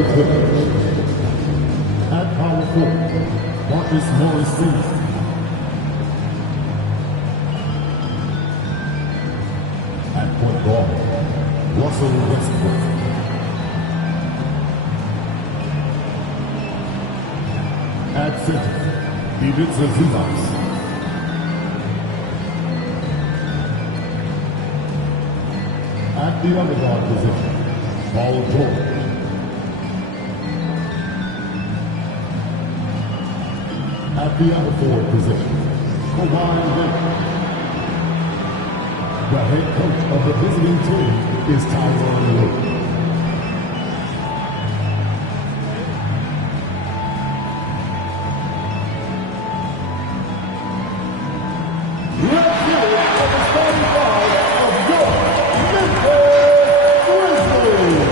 equipped. At power forward, Marcus Morris Sr. At point guard, Russell Westbrook. At center, Ivica Zubac. At the other guard position, Paul George. At the other forward position, Kawhi Leonard. The head coach of the visiting team is Tyronn Lue. Let's get it for the starting five of your Memphis Grizzlies.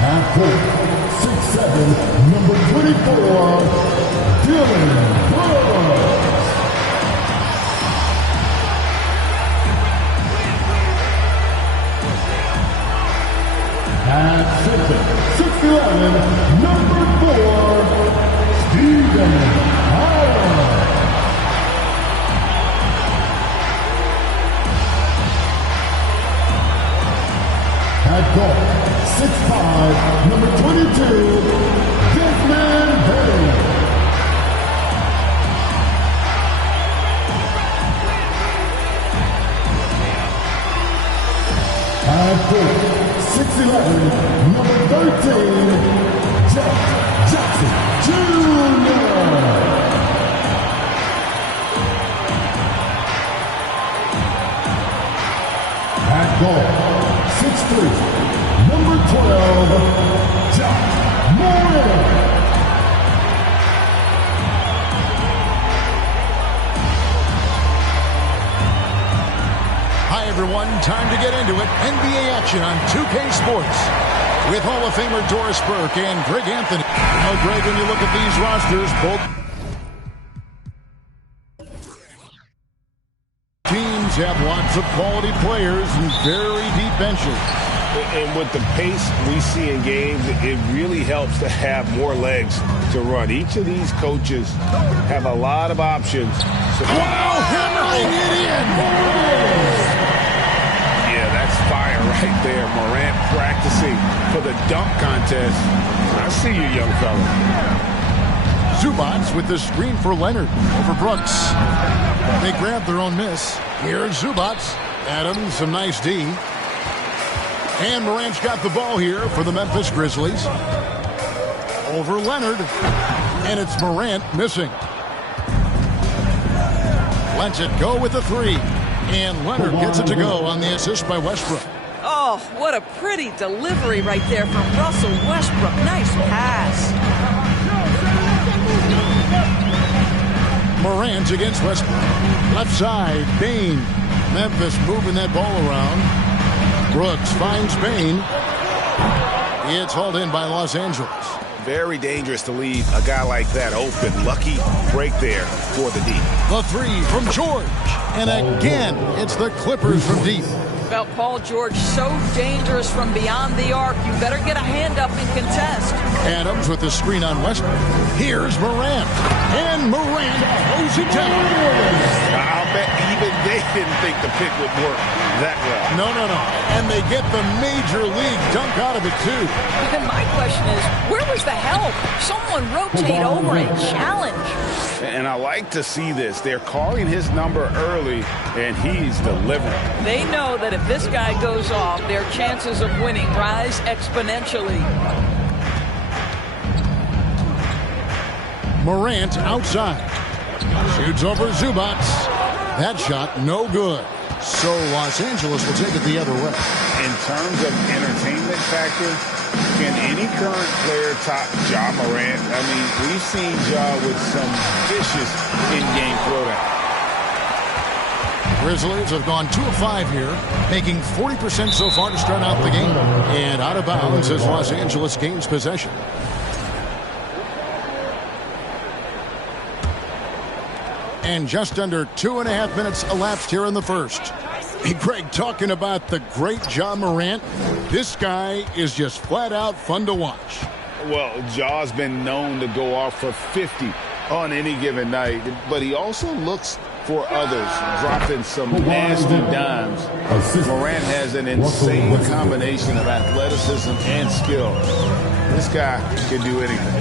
Half court, 6'7", number 24, Dylan Brooks. At center, 6'11", number 4, Stephen Howard. At guard, 6'5", number 22, Desmond Bain. At four, 6'11", number 13, Jeff Jackson Jr. At guard, 6'3", number 12, Jack Morris. Hi everyone, time to get into it. NBA action on 2K Sports with Hall of Famer Doris Burke and Greg Anthony. Now Greg, when you look at these rosters, both teams have lots of quality players and very deep benches. And with the pace we see in games, it really helps to have more legs to run. Each of these coaches have a lot of options. So wow, hammering it in! Yeah, that's fire right there. Morant practicing for the dunk contest. I see you, young fella. Zubac with the screen for Leonard over Brooks. They grab their own miss. Here's Zubac. Adams, some nice D. And Morant's got the ball here for the Memphis Grizzlies. Over Leonard. And it's Morant missing. Lets it go with the three. And Leonard gets it to go on the assist by Westbrook. Oh, what a pretty delivery right there from Russell Westbrook. Nice pass. Morant against Westbrook. Left side, Bain. Memphis moving that ball around. Brooks finds Bain. It's hauled in by Los Angeles. Very dangerous to leave a guy like that open. Lucky break there for the D. The three from George. And again, it's the Clippers from deep. Felt Paul George so dangerous from beyond the arc. You better get a hand up and contest. Adams with the screen on Westbrook. Here's Morant. And Morant throws it down. I'll bet even they didn't think the pick would work that well. No. And they get the major league dunk out of it, too. And my question is, where was the help? Someone rotate over and challenge. And I like to see this. They're calling his number early, and he's delivering. They know that if this guy goes off, their chances of winning rise exponentially. Morant outside. Shoots over Zubac. That shot no good. So Los Angeles will take it the other way. In terms of entertainment factor, can any current player top Ja Morant? I mean, we've seen Ja with some vicious in-game throwdown. Grizzlies have gone 2 of 5 here, making 40% so far to start out the game. And out of bounds as Los Angeles gains possession. And just under 2.5 minutes elapsed here in the first. Hey, Greg, talking about the great Ja Morant, this guy is just flat out fun to watch. Well, Ja's been known to go off for 50 on any given night, but he also looks for others, dropping some nasty dimes. Morant has an insane combination of athleticism and skill. This guy can do anything.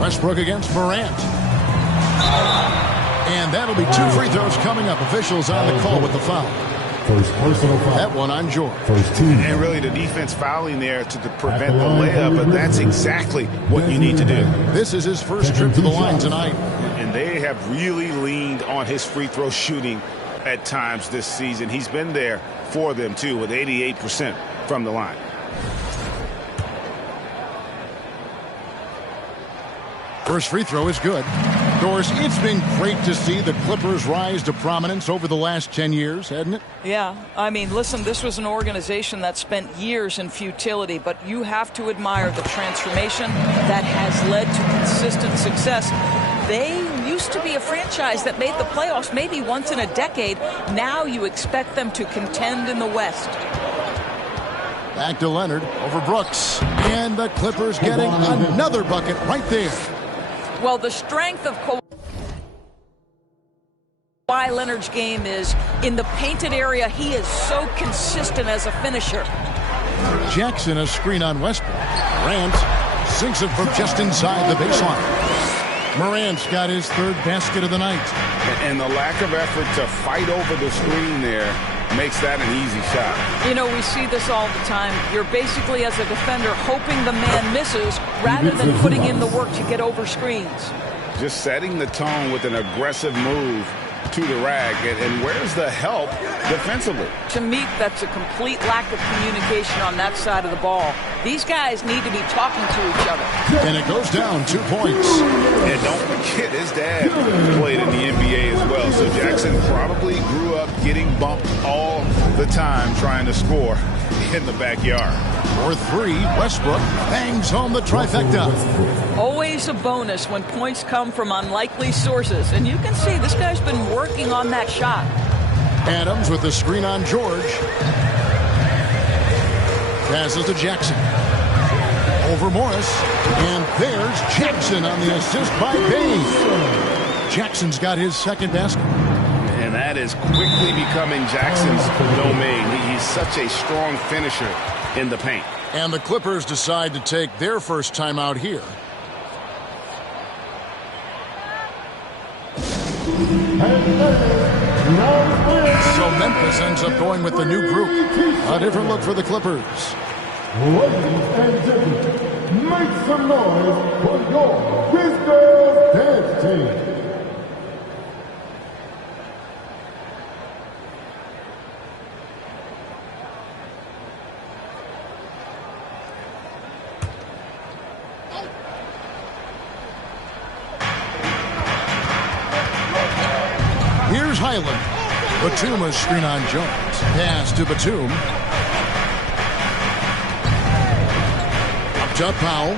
Westbrook against Morant. And that'll be 2 free throws coming up. Officials on the call with the foul. First personal foul. That one on George. First team. And really the defense fouling there to prevent the layup, but that's exactly what you need to do. This is his first trip to the line tonight. And they have really leaned on his free throw shooting at times this season. He's been there for them, too, with 88% from the line. First free throw is good. Doris, it's been great to see the Clippers rise to prominence over the last 10 years, hasn't it? Yeah, I mean, listen, this was an organization that spent years in futility, but you have to admire the transformation that has led to consistent success. They used to be a franchise that made the playoffs maybe once in a decade. Now you expect them to contend in the West. Back to Leonard over Brooks. And the Clippers getting another bucket right there. Well, the strength of Kawhi Leonard's game is in the painted area. He is so consistent as a finisher. Jackson, a screen on Westbrook. Morant sinks it from just inside the baseline. Morant's got his 3rd basket of the night. And the lack of effort to fight over the screen there makes that an easy shot. You know, we see this all the time. You're basically, as a defender, hoping the man misses rather than putting in the work to get over screens. Just setting the tone with an aggressive move to the rack. And where's the help defensively? To me, that's a complete lack of communication on that side of the ball. These guys need to be talking to each other. And it goes down 2 points. And don't forget, his dad played in the NBA as well. So Jackson probably grew up getting bumped all the time trying to score in the backyard. For 3, Westbrook bangs home the trifecta. Always a bonus when points come from unlikely sources. And you can see this guy's been working on that shot. Adams with the screen on George. Passes to Jackson. Over Morris. And there's Jackson on the assist by Bain. Jackson's got his 2nd basket. And that is quickly becoming Jackson's domain. He's such a strong finisher in the paint. And the Clippers decide to take their first time out here. So Memphis ends up going with the new group. A different look for the Clippers. Ladies and gentlemen, make some noise for your Grizzlies dance team. Here's Highland. Batuma's screen on Jones. Pass to Batum. Up top Powell.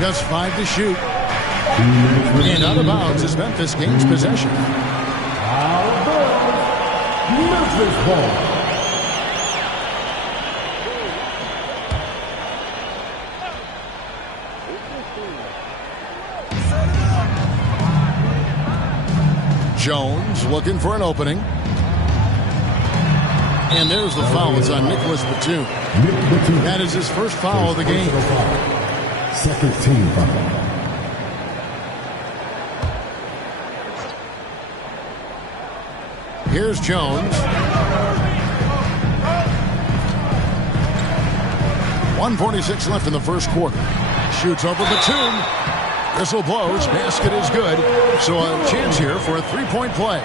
Just 5 to shoot. And out of bounds as Memphis gains possession. Memphis ball. Jones looking for an opening. And there's the foul. It's on Nicholas Batum. That is his first foul of the game. 2nd team foul. Here's Jones. 1:46 left in the first quarter. Shoots over Batum. Whistle blows. Basket is good. So a chance here for a 3-point play.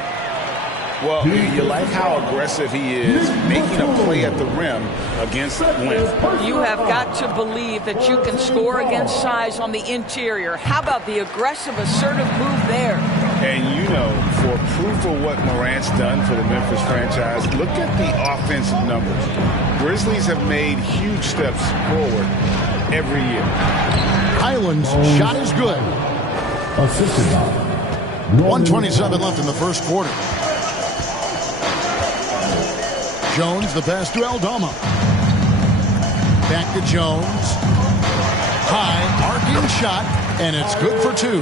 Well, you like how aggressive he is, making a play at the rim against length. You have got to believe that you can score against size on the interior. How about the aggressive, assertive move there? And you know, for proof of what Morant's done for the Memphis franchise, look at the offensive numbers. Grizzlies have made huge steps forward every year. Highland's shot is good. Assisted by 1:27 left in the first quarter. Jones, the pass to Aldama. Back to Jones. High, arcing shot, and it's good for two.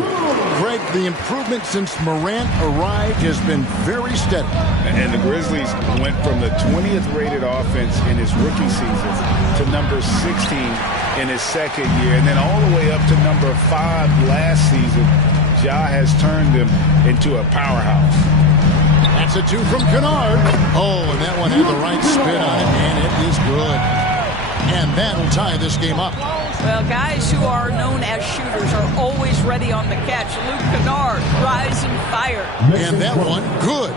Greg, the improvement since Morant arrived has been very steady. And the Grizzlies went from the 20th rated offense in his rookie season to number 16 in his second year, and then all the way up to number 5 last season. Ja has turned them into a powerhouse. That's a two from Kennard. Oh, and that one had the right spin on it, and it is good. And that'll tie this game up. Well, guys who are known as shooters are always ready on the catch. Luke Kennard, rise and fire. And that one, good.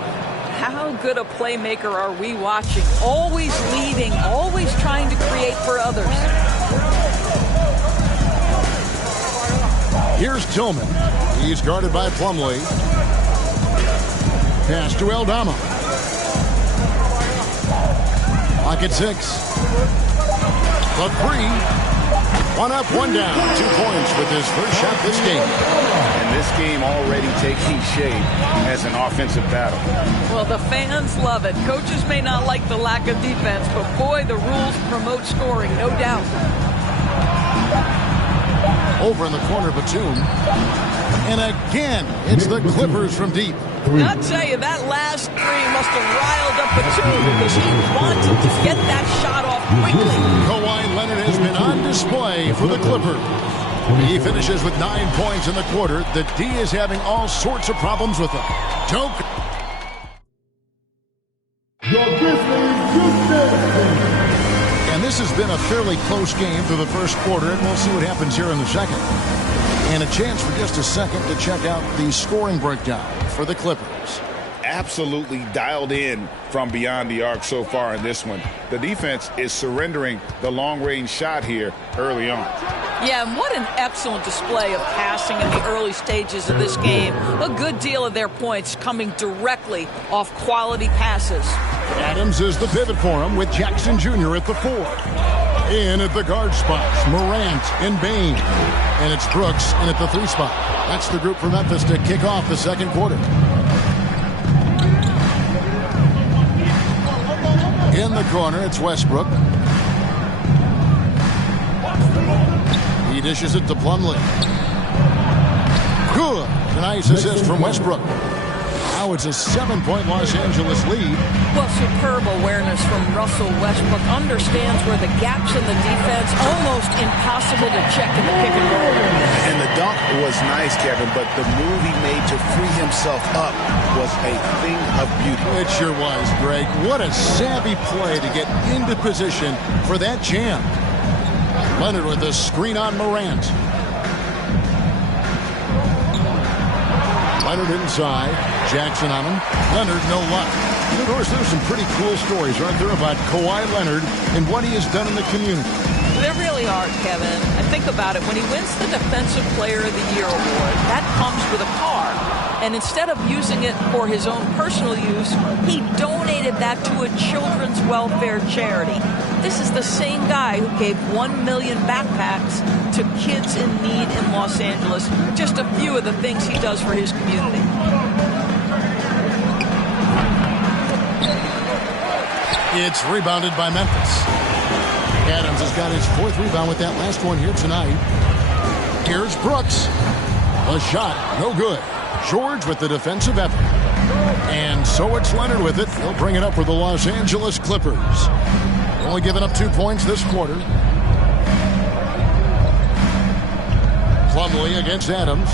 How good a playmaker are we watching? Always leading, always trying to create for others. Here's Tillman. He's guarded by Plumlee. Pass to Aldama. Clock at 6. The three. One up, one down. 2 points with his first shot this game. And this game already taking shape as an offensive battle. Well, the fans love it. Coaches may not like the lack of defense, but boy, the rules promote scoring, no doubt. Over in the corner, Batum. And again, it's the Clippers from deep. I'll tell you, that last three must have riled up Batum because he wanted to get that shot off quickly. Kawhi Leonard has been on display for the Clippers. He finishes with 9 points in the quarter. The D is having all sorts of problems with him. Joke. Your Grizzlies, Houston. And this has been a fairly close game through the first quarter, and we'll see what happens here in the second. And a chance for just a second to check out the scoring breakdown for the Clippers. Absolutely dialed in from beyond the arc so far in this one. The defense is surrendering the long-range shot here early on. Yeah, and what an excellent display of passing in the early stages of this game. A good deal of their points coming directly off quality passes. Adams is the pivot for him with Jackson Jr. at the 4. In at the guard spots, Morant and Bain. And it's Brooks in at the 3 spot. That's the group for Memphis to kick off the second quarter. In the corner, it's Westbrook. He dishes it to Plumlee. Good. A nice assist from Westbrook. Now it's a 7-point Los Angeles lead. Well, superb awareness from Russell Westbrook. Understands where the gaps in the defense, almost impossible to check in the pick and roll. And the dunk was nice, Kevin, but the move he made to free himself up was a thing of beauty. It sure was, Greg. What a savvy play to get into position for that jam. Leonard with a screen on Morant. Leonard inside. Jackson on him. Leonard, no luck. Of course, there's some pretty cool stories, aren't there, about Kawhi Leonard and what he has done in the community. There really are, Kevin. And think about it. When he wins the Defensive Player of the Year award, that comes with a car. And instead of using it for his own personal use, he donated that to a children's welfare charity. This is the same guy who gave 1 million backpacks to kids in need in Los Angeles. Just a few of the things he does for his community. It's rebounded by Memphis. Adams has got his 4th rebound with that last one here tonight. Here's Brooks. A shot, no good. George with the defensive effort. And so it's Leonard with it. He'll bring it up for the Los Angeles Clippers. Only giving up 2 points this quarter. Plumlee against Adams.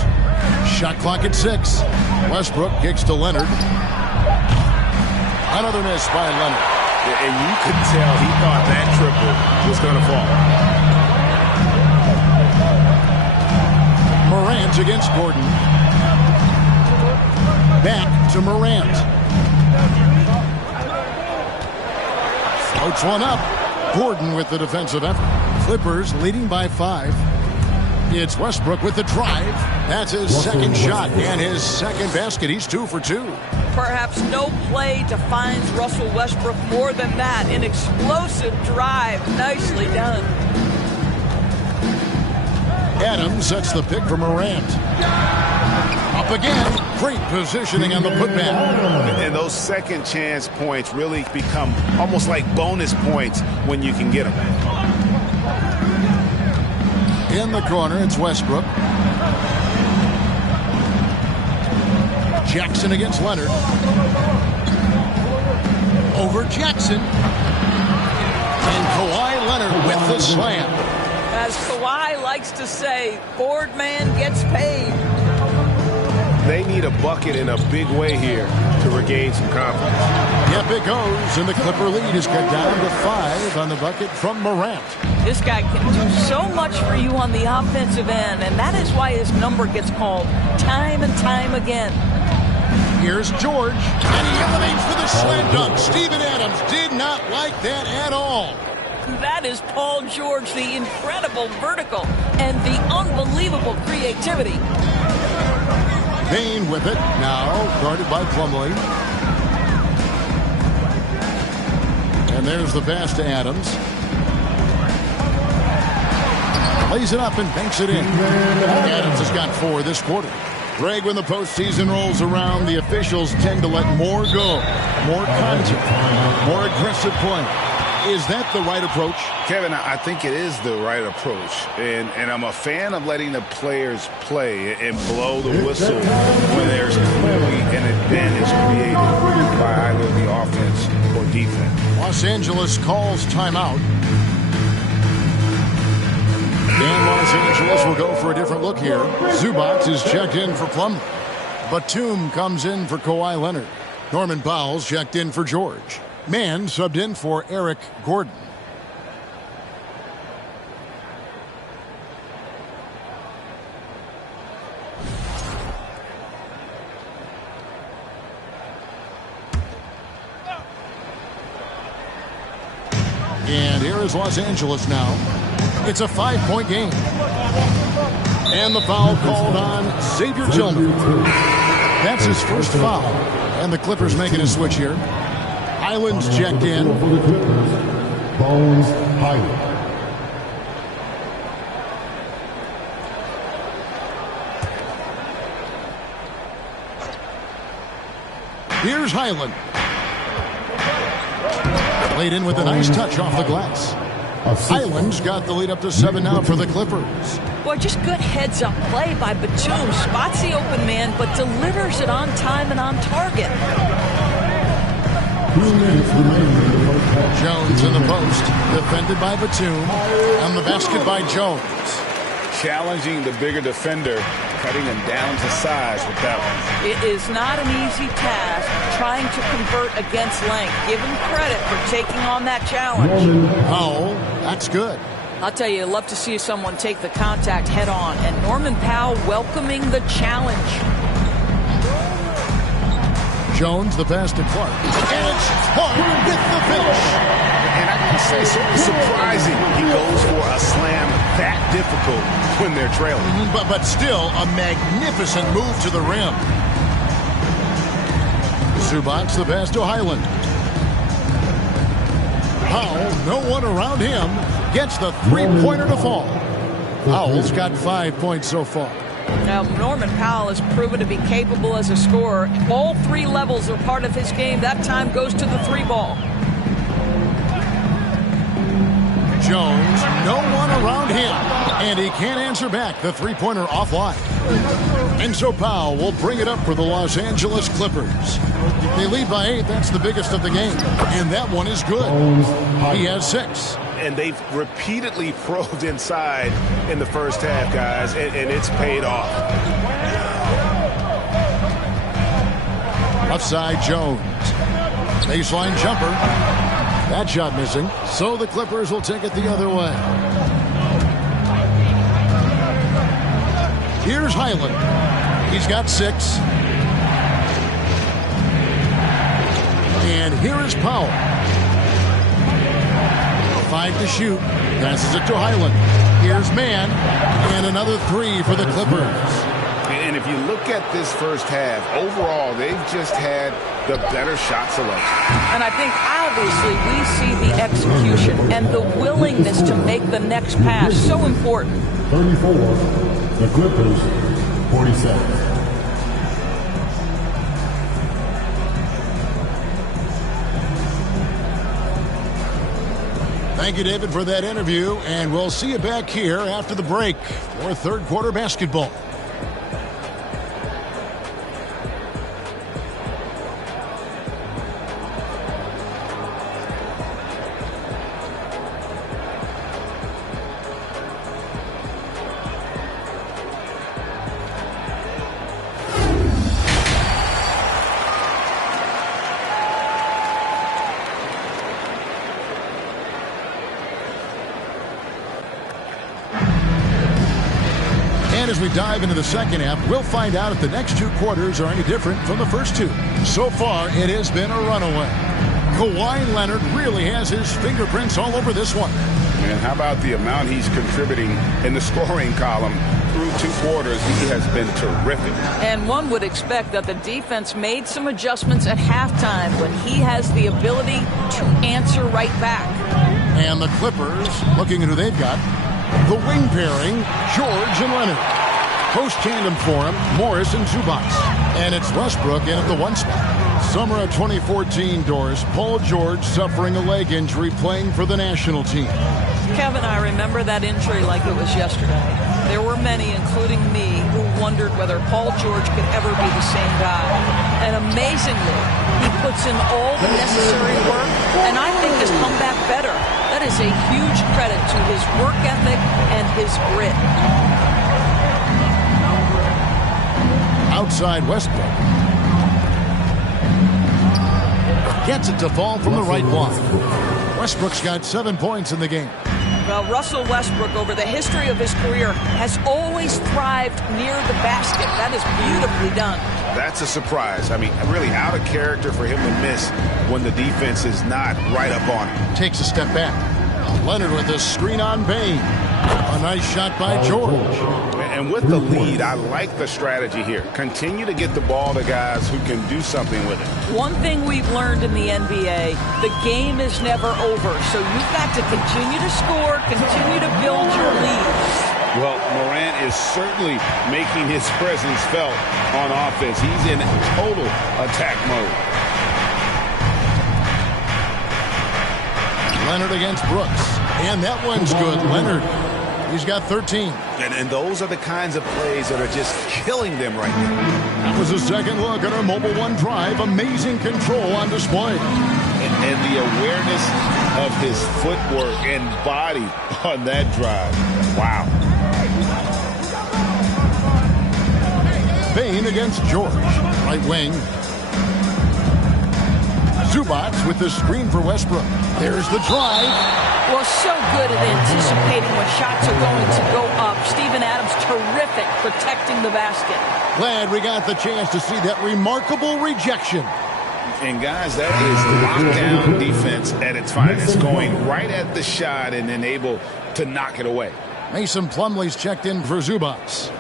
Shot clock at 6. Westbrook kicks to Leonard. Another miss by Leonard. And you could tell he thought that triple was going to fall. Morant against Gordon. Back to Morant. Floats one up. Gordon with the defensive effort. Clippers leading by 5. It's Westbrook with the drive. That's his second shot and his second basket. He's 2 for 2. Perhaps no play defines Russell Westbrook more than that. An explosive drive. Nicely done. Adams sets the pick for Morant. A Up again. Great positioning on the putback. And those second chance points really become almost like bonus points when you can get them. In the corner, it's Westbrook. Jackson against Leonard. Over Jackson. And Kawhi Leonard with the slam. As Kawhi likes to say, board man gets paid. They need a bucket in a big way here to regain some confidence. Yep, it goes, and the Clipper lead is cut down to 5 on the bucket from Morant. This guy can do so much for you on the offensive end, and that is why his number gets called time and time again. Here's George, and he elevates for the slam dunk. Steven Adams did not like that at all. That is Paul George, the incredible vertical and the unbelievable creativity. Bain with it, now guarded by Plumlee. And there's the pass to Adams. Lays it up and banks it in. Adams has got 4 this quarter. Greg, when the postseason rolls around, the officials tend to let more go. More contact, more aggressive play. Is that the right approach? Kevin, I think it is the right approach. And I'm a fan of letting the players play and blow the whistle when there's clearly an advantage created by either the offense or defense. Los Angeles calls timeout. And Los Angeles will go for a different look here. Zubac is checked in for Plumlee. Batum comes in for Kawhi Leonard. Norman Powell's checked in for George. Mann subbed in for Eric Gordon. And here is Los Angeles now. It's a 5-point game. And the foul called on Xavier Tillman. That's his first foul. And the Clippers making a switch here. Highland's checked in. For the Clippers, Bones Highland. Here's Highland. Laid in with a nice touch off the glass. Highland's got the lead up to 7 now for the Clippers. Boy, just good heads-up play by Batum. Spots the open man, but delivers it on time and on target. 2 minutes remaining in the first half. Jones in the post, defended by Batum, and the basket by Jones. Challenging the bigger defender, cutting him down to size with that one. It is not an easy task trying to convert against length. Give him credit for taking on that challenge. Powell, that's good. I'll tell you, I'd love to see someone take the contact head on, and Norman Powell welcoming the challenge. Jones, the pass to Clark. And it's Clark with the finish. And I can say, sort of surprising he goes for a slam that difficult when they're trailing. But still, a magnificent move to the rim. Zubac, the pass to Highland. Powell, no one around him, gets the three-pointer to fall. Powell's got 5 points so far. Now, Norman Powell has proven to be capable as a scorer. All 3 levels are part of his game. That time goes to the 3-ball. Jones, no one around him, and he can't answer back. The three-pointer offline. And so Powell will bring it up for the Los Angeles Clippers. They lead by 8. That's the biggest of the game. And that one is good. He has 6. And they've repeatedly probed inside in the first half, guys, and it's paid off. Left side, Jones. Baseline jumper. That shot missing. So the Clippers will take it the other way. Here's Highland. He's got 6. And here is Powell. 5 to shoot. Passes it to Highland. Here's Mann. And another 3 for the Clippers. And if you look at this first half, overall, they've just had the better shot selection. And I think, obviously, we see the execution and the willingness to make the next pass so important. 34, the Clippers, 47. Thank you, David, for that interview, and we'll see you back here after the break for third quarter basketball. As we dive into the second half, we'll find out if the next two quarters are any different from the first two. So far, it has been a runaway. Kawhi Leonard really has his fingerprints all over this one. And how about the amount he's contributing in the scoring column through two quarters? He has been terrific. And one would expect that the defense made some adjustments at halftime, but he has the ability to answer right back. And the Clippers, looking at who they've got, the wing pairing, George and Leonard. Post tandem for him, Morris and Zubats. And it's Westbrook in at the one spot. Summer of 2014, Doris, Paul George suffering a leg injury playing for the national team. Kevin, I remember that injury like it was yesterday. There were many, including me, who wondered whether Paul George could ever be the same guy. And amazingly, he puts in all the necessary work, and I think has come back better. That is a huge credit to his work ethic and his grit. Outside Westbrook. Gets it to fall from the right block. Westbrook's got 7 points in the game. Well, Russell Westbrook, over the history of his career, has always thrived near the basket. That is beautifully done. That's a surprise. I mean, really out of character for him to miss when the defense is not right up on him. Takes a step back. Leonard with a screen on Bain. A nice shot by George. And with the lead, I like the strategy here. Continue to get the ball to guys who can do something with it. One thing we've learned in the NBA, the game is never over. So you've got to continue to score, continue to build your lead. Well, Morant is certainly making his presence felt on offense. He's in total attack mode. Leonard against Brooks. And that one's good. Leonard, he's got 13. And those are the kinds of plays that are just killing them right now. That was a second look at our Mobile One drive. Amazing control on display. And the awareness of his footwork and body on that drive. Wow. Bain against George. Right wing. Zubats with the screen for Westbrook. There's the drive. Well, so good at anticipating when shots are going to go up. Steven Adams, terrific protecting the basket. Glad we got the chance to see that remarkable rejection. And guys, that is lockdown defense at its finest. Going right at the shot and then able to knock it away. Mason Plumlee's checked in for Zubats.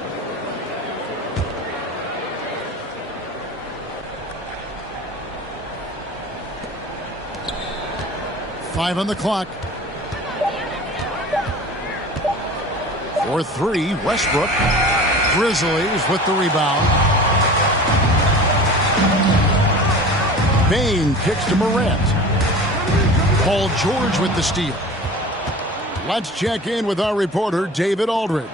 Five on the clock. For three, Westbrook. Grizzlies with the rebound. Bain kicks to Morant. Paul George with the steal. Let's check in with our reporter, David Aldridge.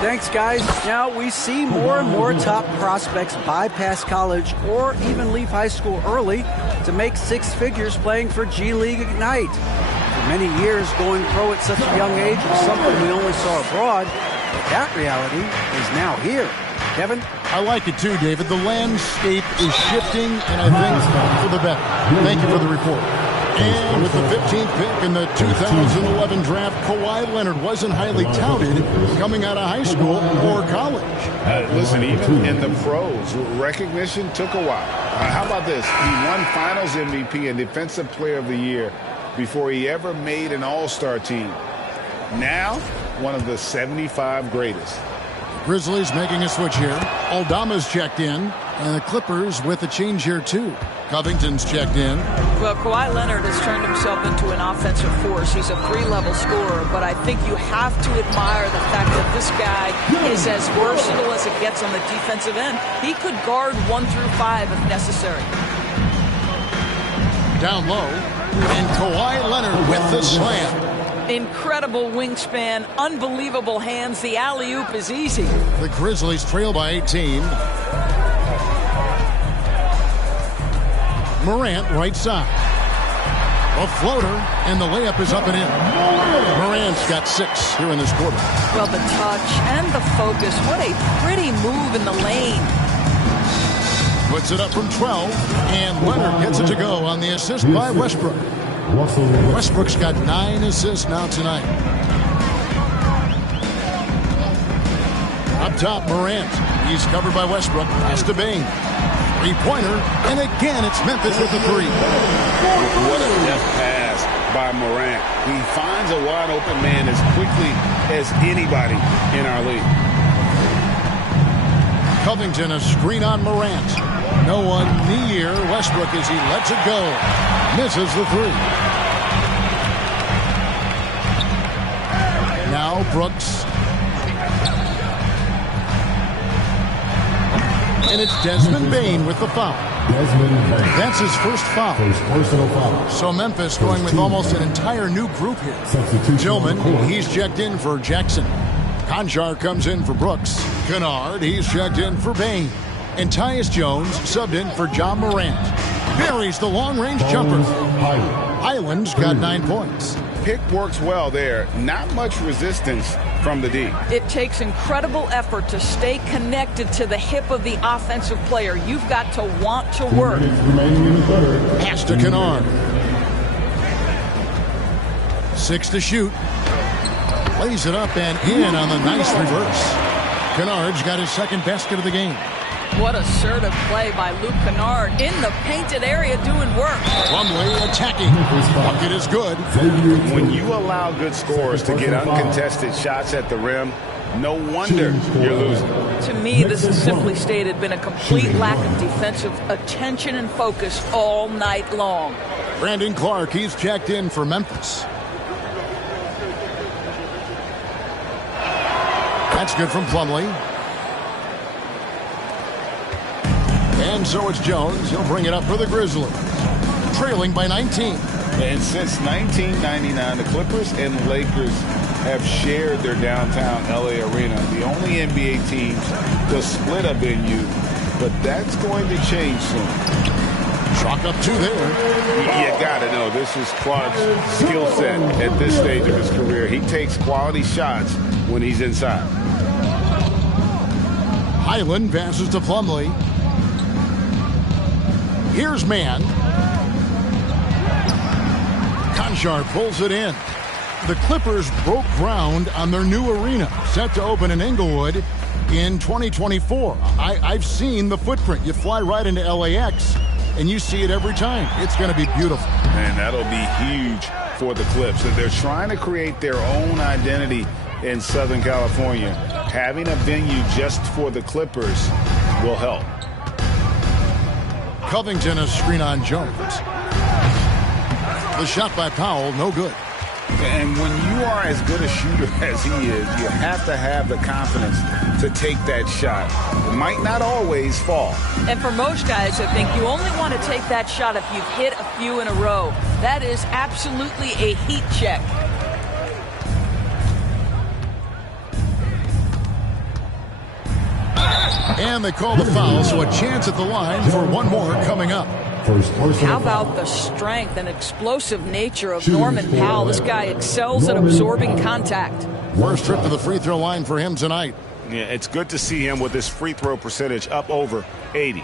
Thanks, guys. Now we see more and more top prospects bypass college or even leave high school early to make six figures playing for G League Ignite. For many years, going pro at such a young age was something we only saw abroad, but that reality is now here. Kevin? I like it too, David. The landscape is shifting, and I think for the better. Thank you for the report. And with the 15th pick in the 2011 draft, Kawhi Leonard wasn't highly touted coming out of high school or college. Listen, even in the pros, recognition took a while. How about this? He won Finals MVP and Defensive Player of the Year before he ever made an All-Star team. Now, one of the 75 greatest. Grizzlies making a switch here. Aldama's checked in, and the Clippers with a change here too. Covington's checked in. Well, Kawhi Leonard has turned himself into an offensive force. He's a three-level scorer, but I think you have to admire the fact that this guy is as versatile as it gets on the defensive end. He could guard 1 through 5 if necessary. Down low. And Kawhi Leonard with the slam. Incredible wingspan, unbelievable hands. The alley-oop is easy. The Grizzlies trail by 18. Morant right side. A floater, and the layup is up and in. Morant's got 6 here in this quarter. Well, the touch and the focus. What a pretty move in the lane. Puts it up from 12, and Leonard gets it to go on the assist by Westbrook. Westbrook's got 9 assists now tonight. Up top, Morant. He's covered by Westbrook. Pass to Bain. Three-pointer, and again it's Memphis with the 3. What a deft pass by Morant. He finds a wide-open man as quickly as anybody in our league. Covington, a screen on Morant. No one near Westbrook as he lets it go. Misses the 3. Now Brooks. And it's Desmond Bain with the foul. That's his first foul. Personal foul. So Memphis going with almost an entire new group here. Tillman, he's checked in for Jackson. Conjar comes in for Brooks. Kennard, he's checked in for Bain. And Tyus Jones subbed in for John Morant. Buries the long-range jumper. Highland's got 9 points. Pick works well there. Not much resistance from the D. It takes incredible effort to stay connected to the hip of the offensive player. You've got to want to work. Pass to Kennard. 6 to shoot. Lays it up and in on the nice reverse. Kennard's got his second basket of the game. What assertive play by Luke Kennard in the painted area doing work. Plumlee attacking. Bucket is good. When you allow good scorers to get uncontested shots at the rim, no wonder you're losing. To me, this has simply stated been a complete lack of defensive attention and focus all night long. Brandon Clark, he's checked in for Memphis. That's good from Plumlee. And so it's Jones. He'll bring it up for the Grizzlies. Trailing by 19. And since 1999, the Clippers and Lakers have shared their downtown LA arena. The only NBA teams to split a venue, but that's going to change soon. Chalk up 2 there. You got to know, this is Clark's skill set at this stage of his career. He takes quality shots when he's inside. Highland passes to Plumlee. Here's man. Conjar pulls it in. The Clippers broke ground on their new arena, set to open in Inglewood in 2024. I've seen the footprint. You fly right into LAX, and you see it every time. It's going to be beautiful. And that'll be huge for the Clips. And they're trying to create their own identity in Southern California. Having a venue just for the Clippers will help. Covington, a screen on Jones. The shot by Powell, no good. And when you are as good a shooter as he is, you have to have the confidence to take that shot. It might not always fall. And for most guys, I think you only want to take that shot if you've hit a few in a row. That is absolutely a heat check. And they call the foul, so a chance at the line for one more coming up. How about the strength and explosive nature of Norman Powell? This guy excels at absorbing contact. First trip to the free throw line for him tonight. Yeah, it's good to see him with his free throw percentage up over 80.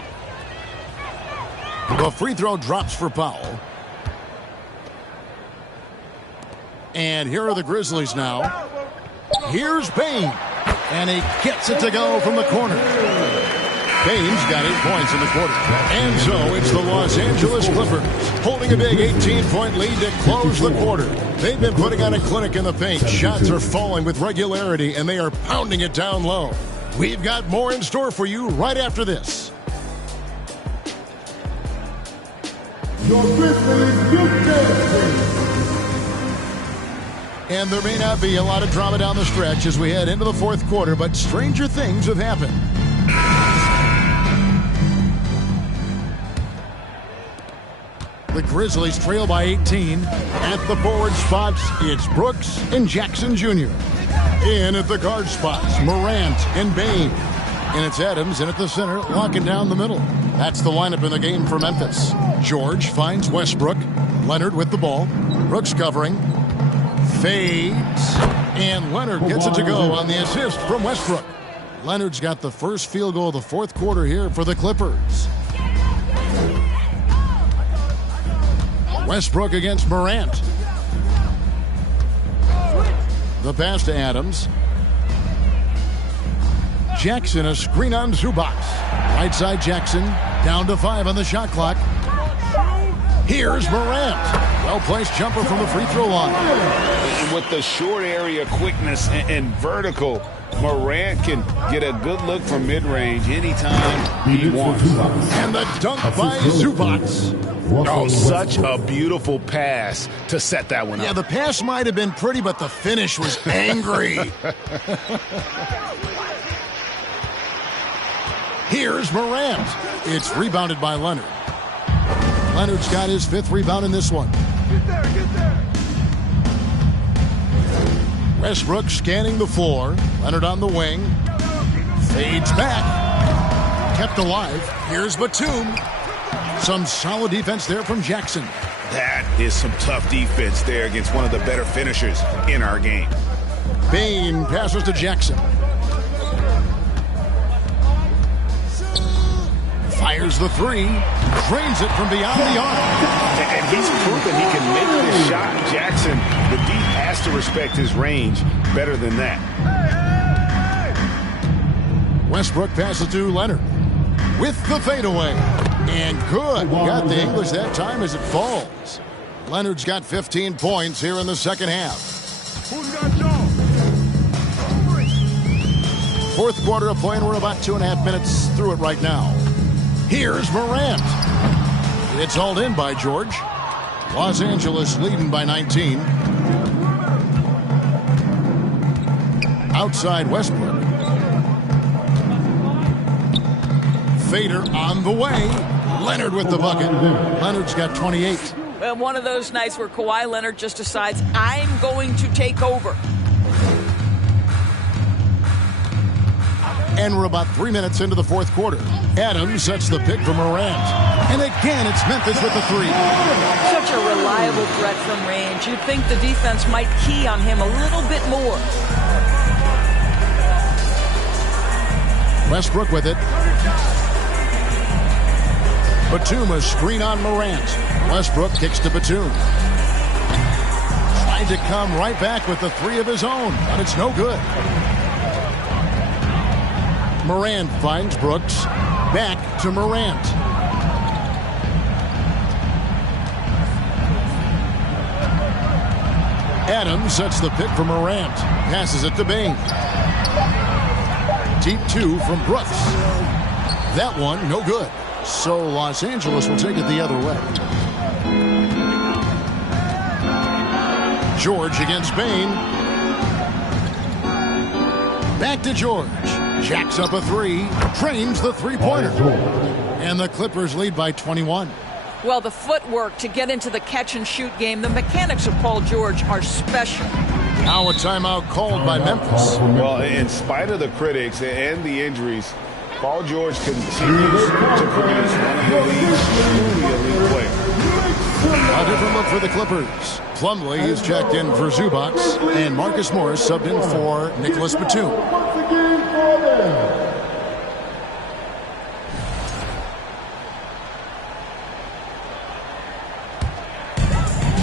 The free throw drops for Powell. And here are the Grizzlies now. Here's Bain. And he gets it to go from the corner. Bain's got 8 points in the quarter. And so it's the Los Angeles Clippers holding a big 18-point lead to close the quarter. They've been putting on a clinic in the paint. Shots are falling with regularity, and they are pounding it down low. We've got more in store for you right after this. Your Grizzlies Youth Dance Team. And there may not be a lot of drama down the stretch as we head into the fourth quarter, but stranger things have happened. The Grizzlies trail by 18. At the forward spots, it's Brooks and Jackson Jr. In at the guard spots, Morant and Bain. And it's Adams in at the center, locking down the middle. That's the lineup in the game for Memphis. George finds Westbrook. Leonard with the ball. Brooks covering. Fades. And Leonard gets it to go on the assist from Westbrook. Leonard's got the first field goal of the fourth quarter here for the Clippers. Westbrook against Morant. The pass to Adams. Jackson, a screen on Zubac. Right side Jackson, down to 5 on the shot clock. Here's Morant. Well-placed jumper from the free throw line. With the short area quickness and vertical, Morant can get a good look from mid-range anytime he wants. And the dunk by Zubac. Oh, such a beautiful pass to set that one up. Yeah, the pass might have been pretty, but the finish was angry. Here's Morant. It's rebounded by Leonard. Leonard's got his 5th rebound in this one. Get there. Westbrook scanning the floor. Leonard on the wing. Fades back. Kept alive. Here's Batum. Some solid defense there from Jackson. That is some tough defense there against one of the better finishers in our game. Bain passes to Jackson. Fires the 3. Drains it from beyond the arc. And he's proven he can make this shot. Jackson, the D has to respect his range better than that. Westbrook passes to Leonard with the fadeaway. And good. Got the English that time as it falls. Leonard's got 15 points here in the second half. Who's got Joe? Fourth quarter of play, and we're about 2.5 minutes through it right now. Here's Morant. It's hauled in by George. Los Angeles leading by 19. Outside Westbrook. Fader on the way. Leonard with the bucket. Leonard's got 28. Well, one of those nights where Kawhi Leonard just decides, I'm going to take over. And we're about 3 minutes into the fourth quarter. Adams sets the pick for Morant. And again, it's Memphis with the 3. Such a reliable threat from range. You'd think the defense might key on him a little bit more. Westbrook with it. Batum, a screen on Morant. Westbrook kicks to Batum. Tried to come right back with the 3 of his own, but it's no good. Morant finds Brooks. Back to Morant. Adams sets the pick for Morant. Passes it to Bain. Deep 2 from Brooks. That one, no good. So Los Angeles will take it the other way. George against Bain. Back to George. Jacks up a 3. Trains the 3-pointer. And the Clippers lead by 21. Well, the footwork to get into the catch-and-shoot game, the mechanics of Paul George are special. Now a timeout called by Memphis. Well, in spite of the critics and the injuries, Paul George continues to produce one of the league's truly elite players. A different look for the Clippers. Plumlee is checked in for Zubac, and Marcus Morris subbed in for Nicholas Batum. Once again for them.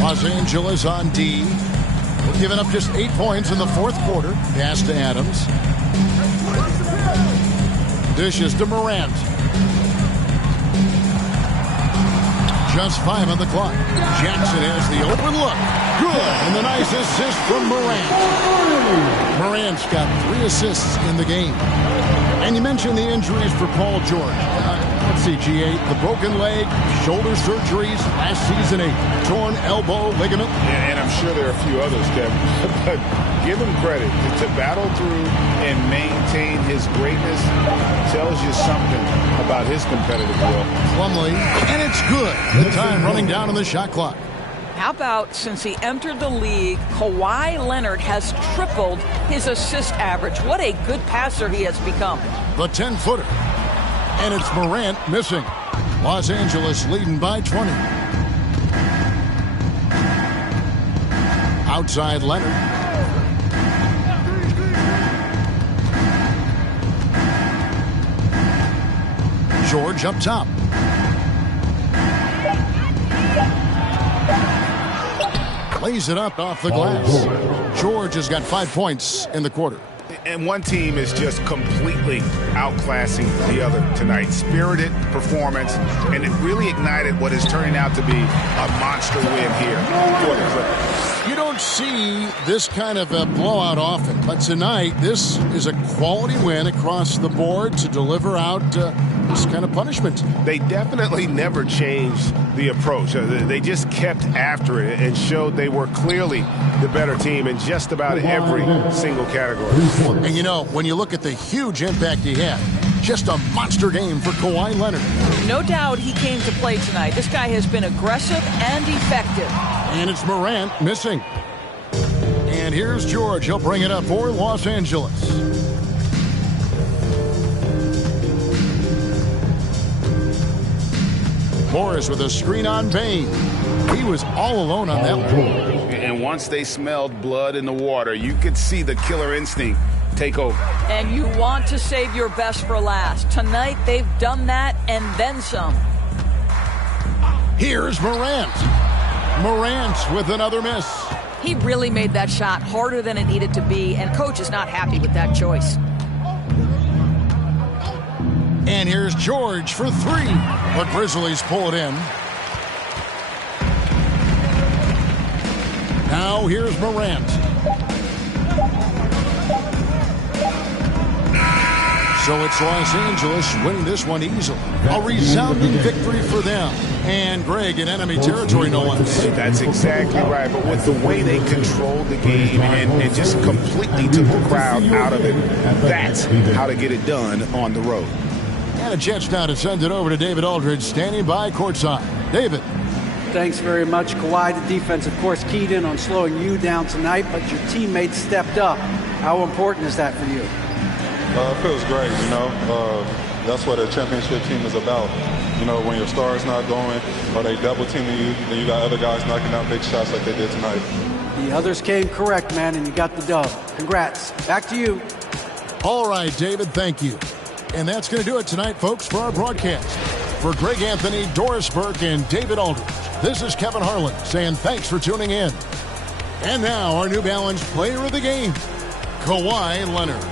Los Angeles on D. We're giving up just 8 points in the fourth quarter. Pass to Adams. Dishes to Morant. Just 5 on the clock. Jackson has the open look. Good. And the nice assist from Morant. Morant's got 3 assists in the game. And you mentioned the injuries for Paul George. Let's see, G8, the broken leg, shoulder surgeries, last season a torn elbow ligament. And I'm sure there are a few others, Kevin. But give him credit. To battle through and maintain his greatness tells you something about his competitive will. Plumlee, and it's good. The time running down on the shot clock. How about since he entered the league, Kawhi Leonard has tripled his assist average. What a good passer he has become. The 10-footer. And it's Morant missing. Los Angeles leading by 20. Outside Leonard. George up top. Lays it up off the glass. George has got 5 points in the quarter. And one team is just completely outclassing the other tonight. Spirited performance, and it really ignited what is turning out to be a monster win here for the Clippers. You don't see this kind of a blowout often, but tonight this is a quality win across the board to deliver out this kind of punishment. They definitely never changed the approach. They just kept after it and showed they were clearly the better team in just about every single category. And you know, when you look at the huge impact he had, just a monster game for Kawhi Leonard. No doubt he came to play tonight. This guy has been aggressive and effective. And it's Morant missing. And here's George. He'll bring it up for Los Angeles. Morris with a screen on Bain. He was all alone on that one. And once they smelled blood in the water, you could see the killer instinct take over. And you want to save your best for last. Tonight they've done that and then some. Here's Morant. Morant with another miss. He really made that shot harder than it needed to be, and coach is not happy with that choice. And here's George for three. The Grizzlies pull it in. Now here's Morant. So it's Los Angeles winning this one easily. A resounding victory for them. And Greg in enemy territory, no less. That's exactly right. But with the way they controlled the game and just completely took the crowd out of it, that's how to get it done on the road. And a chance now to send it over to David Aldridge, standing by courtside. David. Thanks very much, Kawhi. The defense, of course, keyed in on slowing you down tonight, but your teammates stepped up. How important is that for you? It feels great, you know. That's what a championship team is about. You know, when your star's not going or they double teaming you, then you got other guys knocking out big shots like they did tonight. The others came correct, man, and you got the dub. Congrats. Back to you. All right, David, thank you. And that's going to do it tonight, folks, for our broadcast. For Greg Anthony, Doris Burke, and David Aldridge, this is Kevin Harlan saying thanks for tuning in. And now our New Balance player of the game, Kawhi Leonard.